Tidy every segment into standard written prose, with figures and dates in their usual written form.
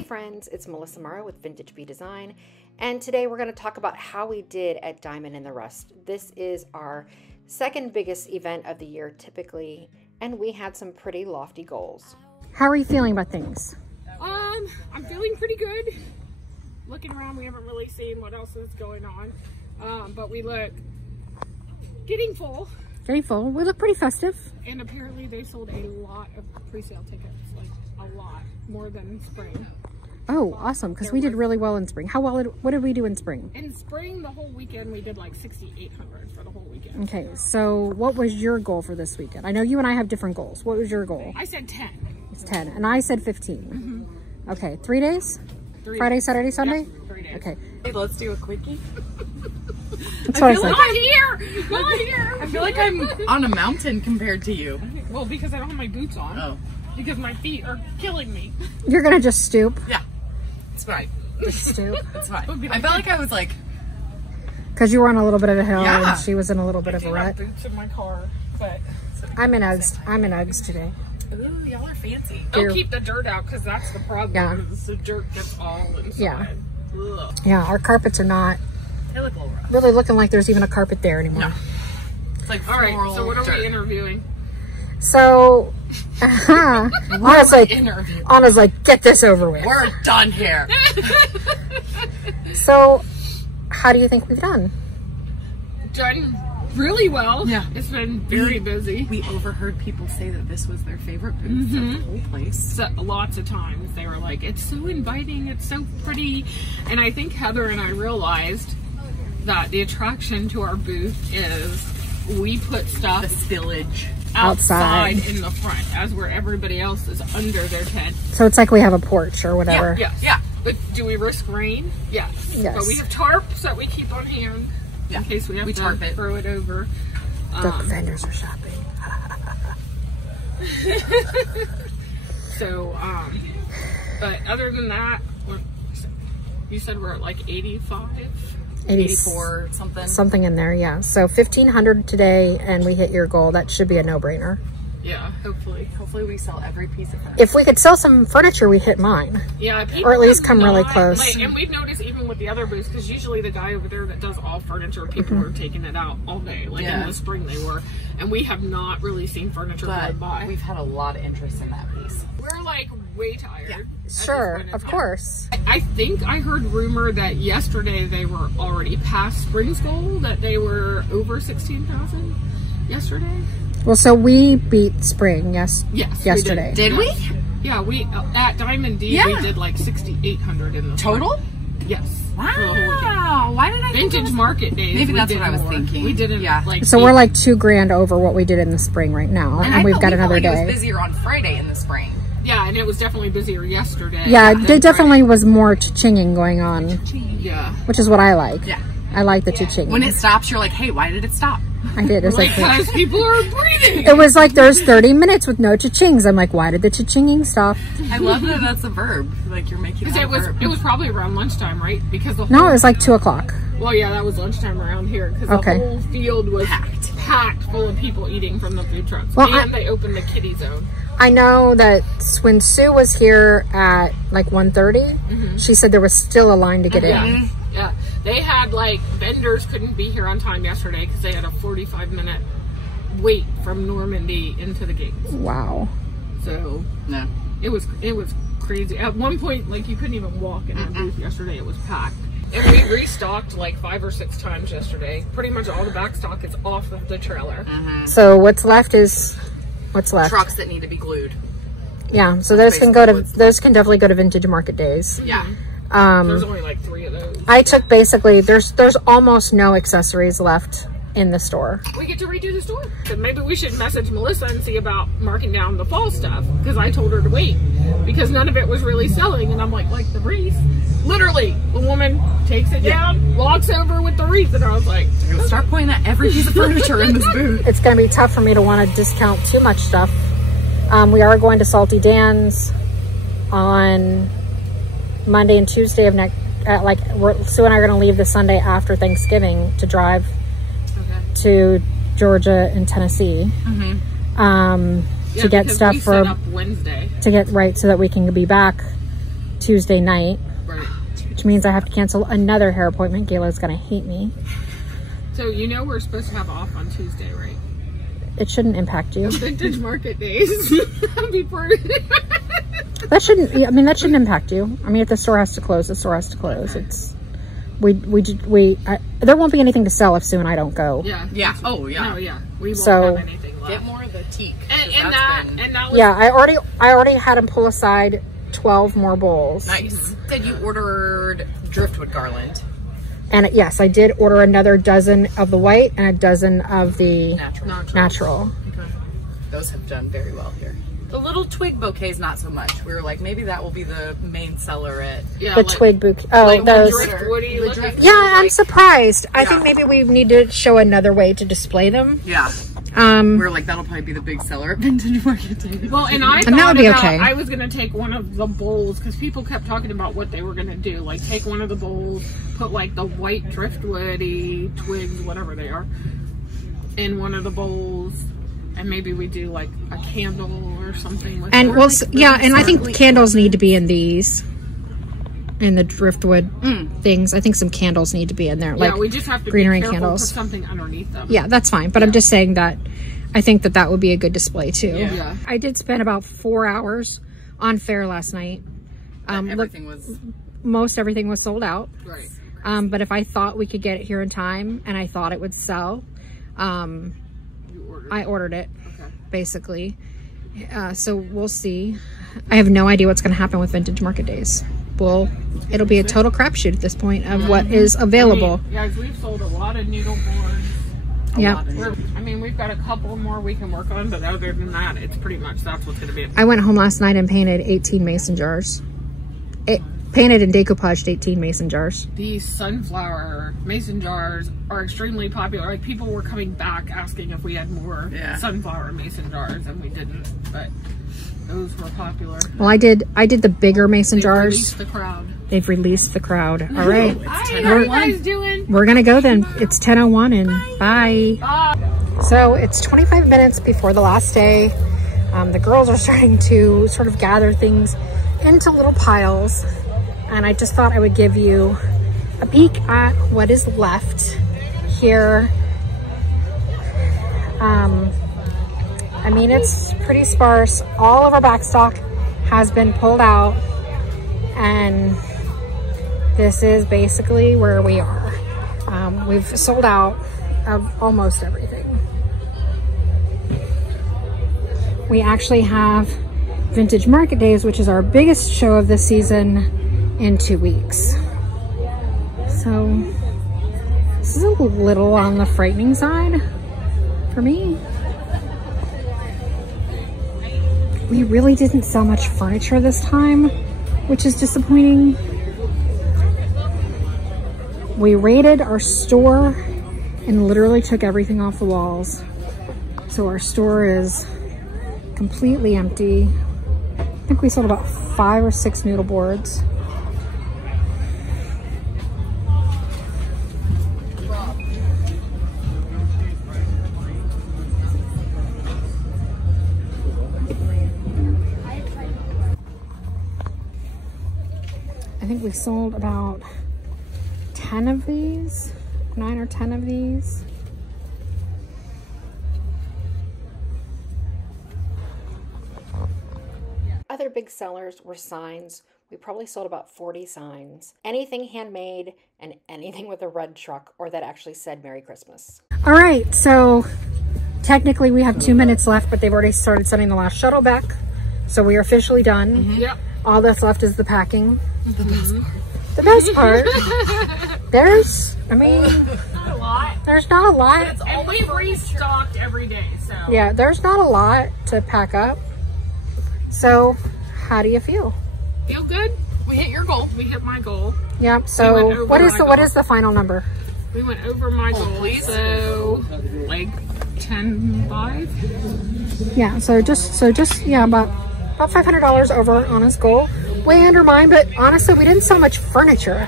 Hey friends, it's Melissa Morrow with Vintage Bee Design, and today we're going to talk about how we did at Diamond in the Rust. This is our second biggest event of the year typically, and we had some pretty lofty goals. How are you feeling about things? I'm feeling pretty good. Looking around, we haven't really seen what else is going on, but we look getting full. Very full. We look pretty festive. And apparently they sold a lot of pre-sale tickets, like a lot, more than spring. Oh, awesome, because we did really well in spring. What did we do in spring? In spring, the whole weekend, we did like 6,800 for the whole weekend. Okay, so what was your goal for this weekend? I know you and I have different goals. What was your goal? I said 10. It's 10, and I said 15. Mm-hmm. Okay, 3 days? 3 Friday, days. Saturday, Sunday? Yep, 3 days. Okay. Hey, let's do a quickie. That's what I said. Not here! Not here! I feel like I'm on a mountain compared to you. Well, because I don't have my boots on. Oh. Because my feet are killing me. You're gonna just stoop? Yeah. It's fine. Just stoop? It's fine. I felt like I was like... Because you were on a little bit of a hill Yeah. and she was in a little bit of a rut. I have boots in my car, but... I'm in Uggs today. Ooh, y'all are fancy. Don't keep the dirt out because that's the problem. Yeah. The dirt gets all inside. Yeah. Ugh. Yeah, our carpets are not They look a little rough. really looking like there's even a carpet there anymore. No. It's like All right, floral so what are dirt. we interviewing? So, Anna's like, get this over with. We're done here. So, how do you think we've done? Done really well. Yeah. It's been very busy. We overheard people say that this was their favorite booth of the whole place. So, lots of times they were like, it's so inviting, it's so pretty. And I think Heather and I realized that the attraction to our booth is we put stuff The spillage. outside in the front, as where everybody else is under their tent. So it's like we have a porch or whatever. Yeah, yes. Yeah. But do we risk rain? Yes. Yes. But we have tarps that we keep on hand in case we have to tarp it. throw it over. The vendors are shopping. So, but other than that, you said we're at like 85? 84 something. Something in there, yeah. So 1,500 today and we hit your goal. That should be a no-brainer. Yeah, hopefully. Hopefully we sell every piece of furniture. If we could sell some furniture, we hit mine. Yeah, Or at least have come really not, close. Like, and we've noticed even with the other booths, because usually the guy over there that does all furniture, people are taking it out all day. Like in the spring they were. And we have not really seen furniture go by. We've had a lot of interest in that piece. We're like way tired. Yeah. Sure, of course. I think I heard rumor that yesterday they were already past spring's goal, that they were over 16,000 yesterday. Well, so we beat spring, yes. Yesterday. Did we? Yeah, we at Diamond D we did like 6,800 in the Total? spring. Yes. Wow. For the whole weekend. Why did I think Vintage market days. Maybe we that's did what I was more. thinking. We didn't Yeah. So we're like $2,000 over what we did in the spring right now, and we've got another It day. was busier on Friday in the spring. Yeah, and it was definitely busier yesterday. Yeah, there definitely was more cha-chinging going on, Yeah. which is what I like. Yeah. I like the cha-chinging. When it stops, you're like, hey, why did it stop? I did. It's like Because people are breathing. it was like there's 30 minutes with no cha-chings. I'm like, why did the cha-chinging stop? I love that that's a verb. Like, you're making that a verb. It was probably around lunchtime, right? Because the whole, No, it was like 2 o'clock. well, yeah, that was lunchtime around here because the whole field was packed full of people eating from the food trucks. Well, and they opened the kiddie zone. I know that when Sue was here at like 1:30, she said there was still a line to get in. Yeah, they had like vendors couldn't be here on time yesterday because they had a 45-minute wait from Normandy into the gates. Wow. So No. it was crazy. At one point, like you couldn't even walk in that booth yesterday. It was packed. And we restocked like 5 or 6 times yesterday. Pretty much all the back stock is off of the trailer. So what's left is what's left. Trucks that need to be glued. Yeah. So those can definitely go to vintage market days. Yeah. There's only like 3 of those. I took basically there's almost no accessories left in the store. We get to redo the store. So maybe we should message Melissa and see about marking down the fall stuff because I told her to wait because none of it was really selling. And I'm like the wreath. Literally, the woman takes it down, walks over with the wreath, and I was like, You're gonna start pointing at every piece of furniture in this booth. It's going to be tough for me to want to discount too much stuff. We are going to Salty Dan's on Monday and Tuesday of next. Sue and I are going to leave the Sunday after Thanksgiving to drive to Georgia and Tennessee to get stuff for Wednesday to get so that we can be back Tuesday night, Right. which means I have to cancel another hair appointment. Gayla's gonna hate me. So you know we're supposed to have off on Tuesday, right? It shouldn't impact you. Vintage market days. Before. That shouldn't. I mean, that shouldn't impact you. I mean, if the store has to close, the store has to close. Okay. It's there won't be anything to sell if Sue and I don't go. Yeah. Yeah. Oh, yeah. No, yeah. We won't So- have anything left. Get more of the teak. And that was Yeah, I already had him pull aside 12 more bowls. Nice. Said you ordered driftwood garland. And yes, I did order another dozen of the white and a dozen of the natural. Okay. Those have done very well here. The little twig bouquets, not so much. We were like, maybe that will be the main seller at. Yeah, The like, twig bouquet. Oh, like those. driftwoody looking. Yeah, I'm surprised. I Yeah. think maybe we need to show another way to display them. Yeah. We were like, that'll probably be the big seller at Vintage Market Day. Well, and I And that would be okay. I was gonna take one of the bowls because people kept talking about what they were gonna do. Like take one of the bowls, put like the white driftwoody twigs, whatever they are, in one of the bowls, and maybe we do like a candle or something. With And it. well, yeah, and I think candles need to be in these. In the driftwood things. I think some candles need to be in there. Like yeah, we just have to greenery be careful, candles. put something underneath them. Yeah, that's fine. But I'm just saying that I think that would be a good display too. Yeah. I did spend about 4 hours on Fair last night. Everything was. Most everything was sold out. Right. But if I thought we could get it here in time and I thought it would sell, You ordered. I ordered it Okay. basically. So we'll see. I have no idea what's going to happen with Vintage Market Days. Well, it'll be a total crapshoot at this point of what is available. Yeah, we've sold a lot of needle boards. Yeah. I mean, we've got a couple more we can work on, but other than that, it's pretty much that's what's going to be. I went home last night and painted 18 mason jars. Painted and decoupaged 18 mason jars. These sunflower mason jars are extremely popular. Like people were coming back asking if we had more sunflower mason jars, and we didn't. But those were popular. Well, I did the bigger mason They jars. released the crowd. They've released the crowd. All right. Hi, how are you guys doing? We're going to go then. It's 10:01 and bye. So it's 25 minutes before the last day. The girls are starting to sort of gather things into little piles. And I just thought I would give you a peek at what is left here. I mean, it's pretty sparse. All of our backstock has been pulled out. And this is basically where we are. We've sold out of almost everything. We actually have Vintage Market Days, which is our biggest show of the season, in 2 weeks. So this is a little on the frightening side for me. We really didn't sell much furniture this time, which is disappointing. We raided our store and literally took everything off the walls. So our store is completely empty. I think we sold about 5 or 6 noodle boards. I think we sold about 10 of these, 9 or 10 of these. Other big sellers were signs. We probably sold about 40 signs. Anything handmade and anything with a red truck or that actually said Merry Christmas. All right, so technically we have 2 minutes left, but they've already started sending the last shuttle back. So we are officially done. Yep. All that's left is the packing. The best part. There's, I mean, Not a lot. there's not a lot. And we restocked every day, so. Yeah, there's not a lot to pack up. So, how do you feel? Feel good? We hit your goal. We hit my goal. Yep. We So, went over what my is goal. the final number? We went over my goal, please. so like 10.5. Yeah. So just yeah, about $500 over on his goal. Way under mine, but honestly, we didn't sell much furniture,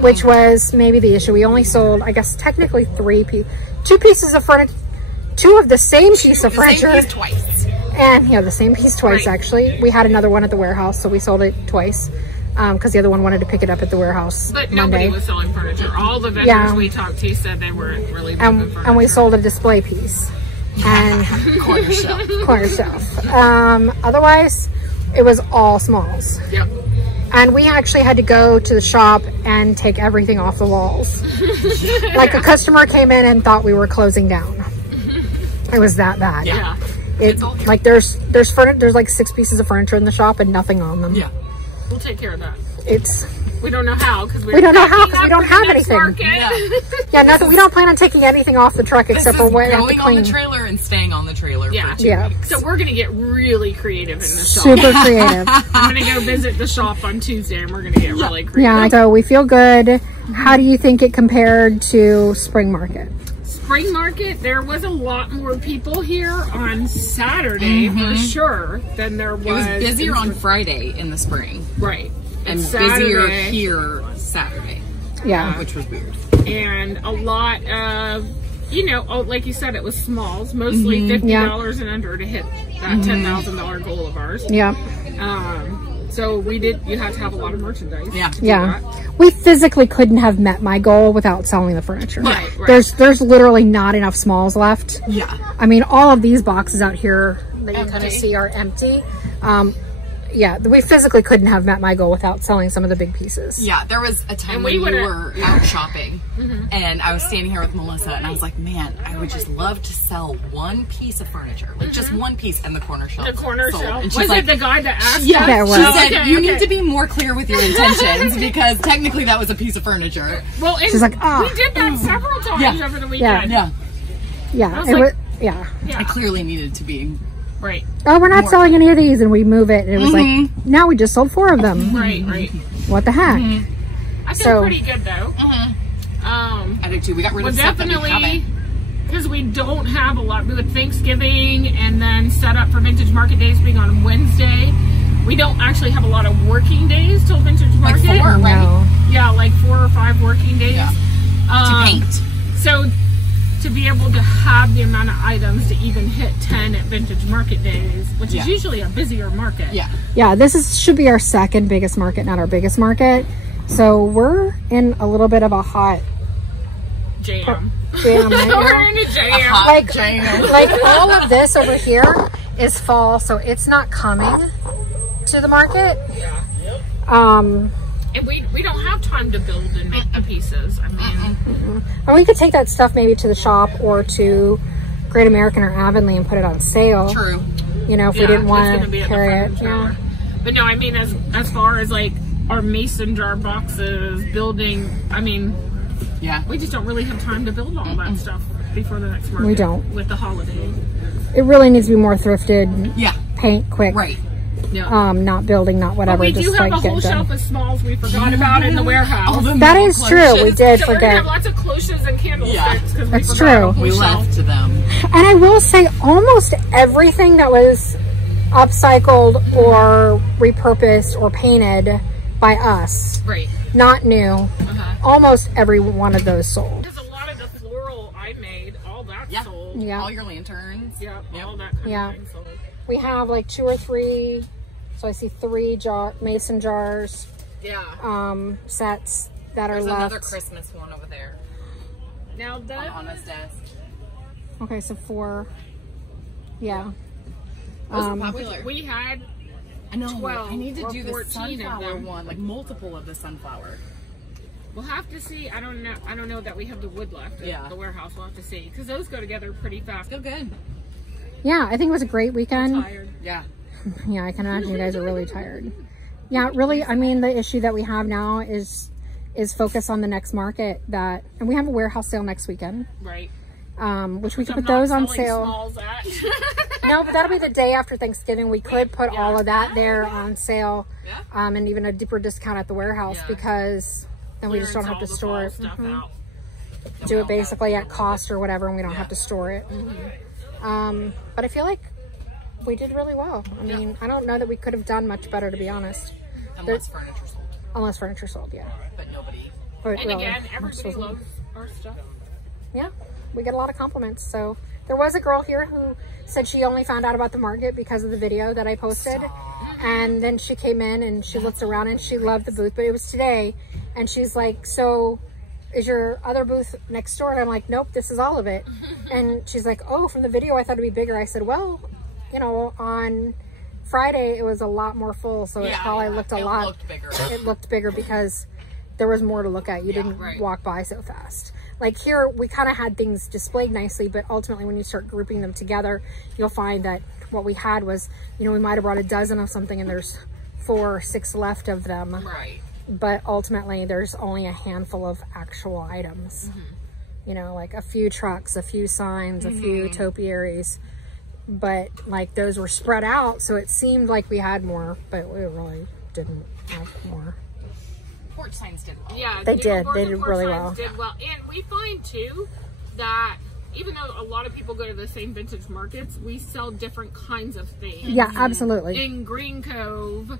which was maybe the issue. We only sold, I guess, technically 2 pieces of furniture, 2 of the same piece of furniture. Same piece twice. And yeah, the same piece twice, Right. actually. We had another one at the warehouse, so we sold it twice. because the other one wanted to pick it up at the warehouse But Monday. nobody was selling furniture. All the vendors we talked to said they weren't really moving furniture. And we sold a display piece and Corner shelf. corner shelf. Otherwise, it was all smalls. Yep. And we actually had to go to the shop and take everything off the walls. Like a customer came in and thought we were closing down. It was that bad. Yeah. It like there's like 6 pieces of furniture in the shop and nothing on them. Yeah. We'll take care of that. We We don't know how because don't know how because we don't have anything. Yeah. Nothing. We don't plan on taking anything off the truck except for what we have to going on clean. the trailer and staying on the trailer Yeah. for 2 Yeah. weeks. So we're gonna get really creative in the shop. Super creative. I'm gonna go visit the shop on Tuesday and we're gonna get really creative. Yeah. So we feel good. How do you think it compared to spring market? Spring market, there was a lot more people here on Saturday for sure than there was. It was busier on Friday in the spring. Right. And Saturday, busier here Saturday. Yeah. Which was weird. And a lot of, like you said, it was smalls, mostly $50 and under to hit that $10,000 goal of ours. Yeah. So you had to have a lot of merchandise. Yeah. to do Yeah. that. We physically couldn't have met my goal without selling the furniture. Right. There's literally not enough smalls left. Yeah. I mean, all of these boxes out here that you kind of see are empty. Yeah, we physically couldn't have met my goal without selling some of the big pieces. Yeah, there was a time when we were out shopping and I was standing here with Melissa and I was like, man, I would just love to sell one piece of furniture. Like just one piece and the corner shelf. The corner sold. shelf. And she's Was like, it the guy that asked yeah, us? That was. she said, Okay, you okay. need to be more clear with your intentions because technically that was a piece of furniture. Well, and She's like, we did that several times over the weekend. Yeah. Yeah, was it like- was, yeah. I clearly needed to be. Right. Oh, we're not selling any of these, and we move it, and it was like, now we just sold 4 of them. Right. What the heck? I feel So- pretty good though. I do too. We got rid Well, of stuff that we definitely, haven't. because we don't have a lot. With Thanksgiving and then set up for Vintage Market Days being on Wednesday, we don't actually have a lot of working days till Vintage Market. Like 4, right? No. Yeah, like 4 or 5 working days. Yeah. To paint. So to be able to have the amount of items to even hit 10 at Vintage Market Days, which is usually a busier market. Yeah. Yeah, this should be our second biggest market, not our biggest market. So we're in a little bit of a hot Jam. jam right now. We're in a jam. Like, Jam. like all of this over here is fall, so it's not coming to the market. And we don't have time to build and make the pieces. I mean, And we could take that stuff maybe to the shop or to Great American or Avonlea and put it on sale. True. You know, if we yeah, didn't it's want gonna to be at the carry it. furniture. Yeah. But no, I mean, as far as like our mason jar boxes, building, I mean, Yeah. we just don't really have time to build all that stuff before the next market. We don't. With the holidays. It really needs to be more thrifted, Yeah. paint quick. Right. Yeah. Not building, not whatever. we just do have like a get whole done. shelf of smalls we forgot about in the warehouse. All the That metal is true. cloches. We did So we're gonna forget. have lots of cloches and candlesticks Yeah. because we That's forgot a true. whole We shelf. left them. And I will say almost everything that was upcycled or repurposed or painted by us, Right. not new, almost every one of those sold. Because a lot of the floral I made, all that Yeah. sold. Yeah. All your lanterns. Yeah, Yep. all that kind Yeah. of thing sold. We have like 2 or 3, so I see 3 mason jars Yeah. sets that There's are left. another Christmas one over there Now that on Anna's desk. Okay, so 4. Yeah. Those are popular. we had I know. 12 I need to or do the 14 of sunflower them. one, like multiple of the sunflower. We'll have to see. I don't know that we have the wood left at the warehouse. We'll have to see because those go together pretty fast. Feel good. Yeah, I think it was a great weekend. Tired. Yeah. Yeah, I can imagine you guys are really tired. Yeah, really, I mean, the issue that we have now is focus on the next market and we have a warehouse sale next weekend, Right. which we could I'm put those not on selling sale. smalls at. No, but that'll be the day after Thanksgiving. We could put all of that there on sale, and even a deeper discount at the warehouse because then we just don't have to store it. Stuff out. Do it basically at cost or whatever, and we don't have to store it. But I feel like we did really well. I mean, I don't know that we could have done much better, to be honest. Unless furniture sold. Unless furniture sold, yeah. But nobody. But And really, again, everybody loves our stuff. yeah, we get a lot of compliments. So there was a girl here who said she only found out about the market because of the video that I posted. And then she came in and she looked around and she loved the booth, but it was today. And she's like, so is your other booth next door? And I'm like, nope, this is all of it. And she's like, oh, from the video, I thought it'd be bigger. I said, well, you know, on Friday, it was a lot more full. So it probably looked a lot. Looked bigger. It looked bigger because there was more to look at. You didn't walk by so fast. Like here, we kind of had things displayed nicely, but ultimately when you start grouping them together, you'll find that what we had was, you know, we might have brought a dozen of something and there's 4 or 6 left of them. Right. But ultimately there's only a handful of actual items. You know, like a few trucks, a few signs, a few topiaries. But like those were spread out, so it seemed like we had more, but we really didn't have more. Porch signs did well. Yeah, They did really well. Did well. And we find too that even though a lot of people go to the same vintage markets, we sell different kinds of things. Yeah, absolutely. In Green Cove,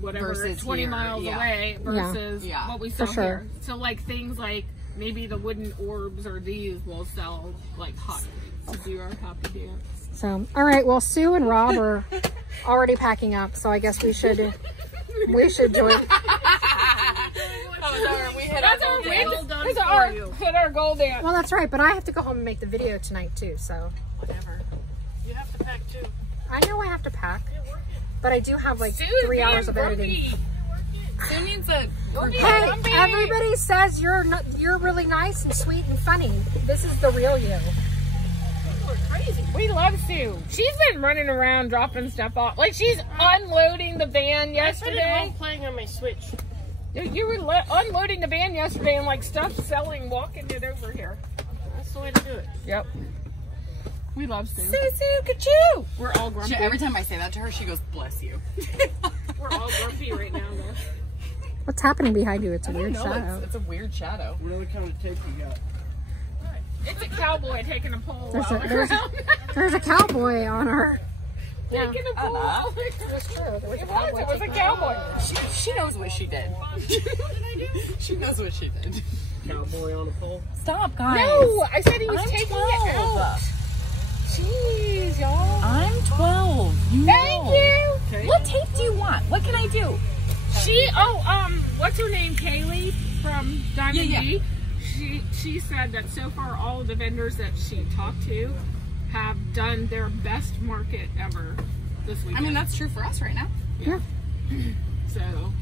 whatever, Versus 20 here, miles away versus what we sell sure. here. So like things like maybe the wooden orbs or these will sell like hot to do our happy dance. So, all right. Well, Sue and Rob are already packing up, so I guess we should join. We hit our goal dance. Well, that's right, but I have to go home and make the video tonight too. So, whatever. You have to pack too. I know I have to pack, but I do have like 3 hours of editing. Sue needs a Hey, everybody says you're really nice and sweet and funny. This is the real you. Crazy. We love Sue. She's been running around dropping stuff off. Like she's unloading the van yesterday. I'm playing on my Switch. You were unloading the van yesterday and like stuff selling, walking it over here. That's the way to do it. Yep. We love Sue. Sue, ka-choo! We're all grumpy. Every time I say that to her, she goes, bless you. We're all grumpy right now, though. What's happening behind you? It's a weird shadow. It's a weird shadow. What other kind of tape you got? It's a cowboy taking a pole. There's a cowboy on her. Taking a pole. That's true. It was a cowboy. She knows what she did. What did I do? She knows what she did. Cowboy on a pole? Stop, guys. No, I said he was I'm taking 12. it out. Jeez, y'all. I'm 12. Thank you. Okay. What tape do you want? What can I do? What's her name? Kaylee from Diamond D. She said that so far all of the vendors that she talked to have done their best market ever this weekend. I mean, that's true for us right now. Yeah. So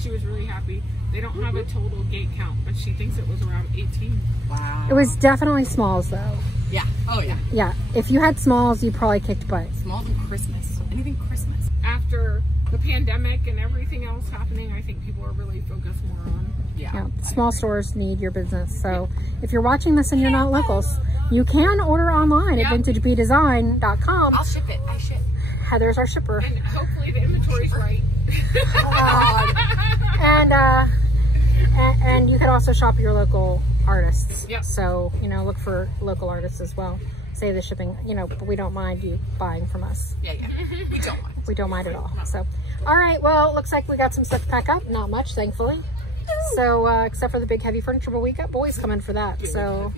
she was really happy. They don't have a total gate count, but she thinks it was around 18. Wow. It was definitely smalls though. Yeah. Oh, yeah. Yeah. If you had smalls, you probably kicked butt. Smalls and Christmas. Anything Christmas. After the pandemic and everything else happening, I think people are really focused more on. Yeah, small stores need your business. So if you're watching this and you're not locals, you can order online at vintagebedesign.com. I'll ship it. I ship. Heather's our shipper. And hopefully the inventory's right. And you can also shop your local artists. Yep. So, you know, look for local artists as well. Save the shipping, you know, but we don't mind you buying from us. Yeah. We don't mind. We don't mind at all. So, all right, well, looks like we got some stuff to pack up. Not much, thankfully. So, except for the big heavy furniture, but we got boys coming for that. So,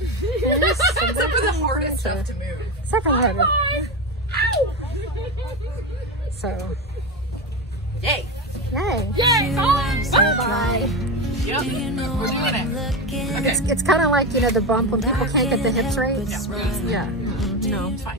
Except for the hardest stuff to move. except for the harder. So, Yay. yay. Yay! Bye. Yep. We're doing it. Okay. It's kind of like, you know, the bump when people can't get the hips right. Yeah. Yeah. No. It's fine.